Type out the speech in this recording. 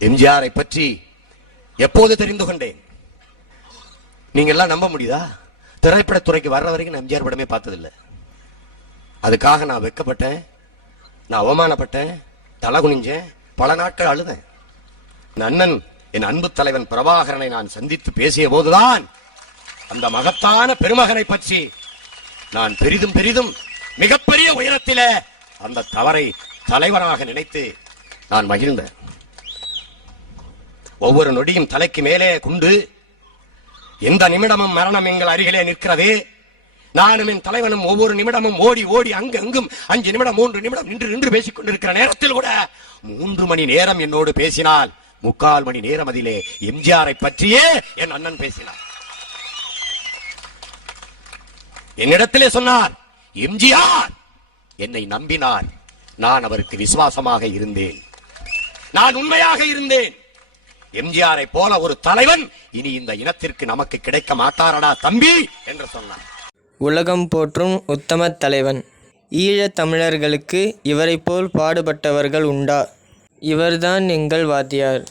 எம்ஜிஆரை பற்றி எப்போது தெரிந்து கொண்டேன்? நீங்க எல்லாம் நம்ப முடியுதா? திரைப்படத்துறைக்கு வர்ற வரைக்கும் நான் எம்ஜிஆர் படமே பார்த்ததில்லை. அதுக்காக நான் வெட்கப்பட்டேன் நான் அவமானப்பட்டேன் தலை குனிஞ்சேன் பல நாட்கள் அழுதேன். என் அண்ணன் என் அன்பு தலைவன் பிரபாகரனை நான் சந்தித்து பேசிய போதுதான் அந்த மகத்தான பெருமகனை பற்றி நான் பெரிதும் பெரிதும் மிகப்பெரிய உயரத்தில அந்த தவறை தலைவராக நினைத்து நான் மகிழ்ந்தேன். ஒவ்வொரு நொடியும் தலைக்கு மேலே குண்டு. எந்த நிமிடமும் மரணம் எங்கள் அருகிலே நிற்கிறது. நானும் என் தலைவனும் ஒவ்வொரு நிமிடமும் ஓடி ஓடி அங்கு அங்கும் அஞ்சு நிமிடம் மூன்று நிமிடம் நின்று நின்று பேசிக் கொண்டிருக்கிற நேரத்தில் கூட மூன்று மணி நேரம் என்னோடு பேசினால் முக்கால் மணி நேரம் அதிலே எம்ஜிஆரை பற்றியே என் அண்ணன் பேசினார். என்னிடத்திலே சொன்னார் எம்ஜிஆர்! என்னை நம்பினார். நான் அவருக்கு விசுவாசமாக இருந்தேன். நான் உண்மையாக இருந்தேன். எம்ஜிஆரை போல ஒரு தலைவன் இனி இந்த இனத்திற்கு நமக்கு கிடைக்க மாட்டாரடா தம்பி என்று சொன்னார் உலகம் போற்றும் உத்தம தலைவன். ஈழத் தமிழர்களுக்கு இவரை போல் பாடுபட்டவர்கள் உண்டா? இவர்தான் எங்கள் வாத்தியார்.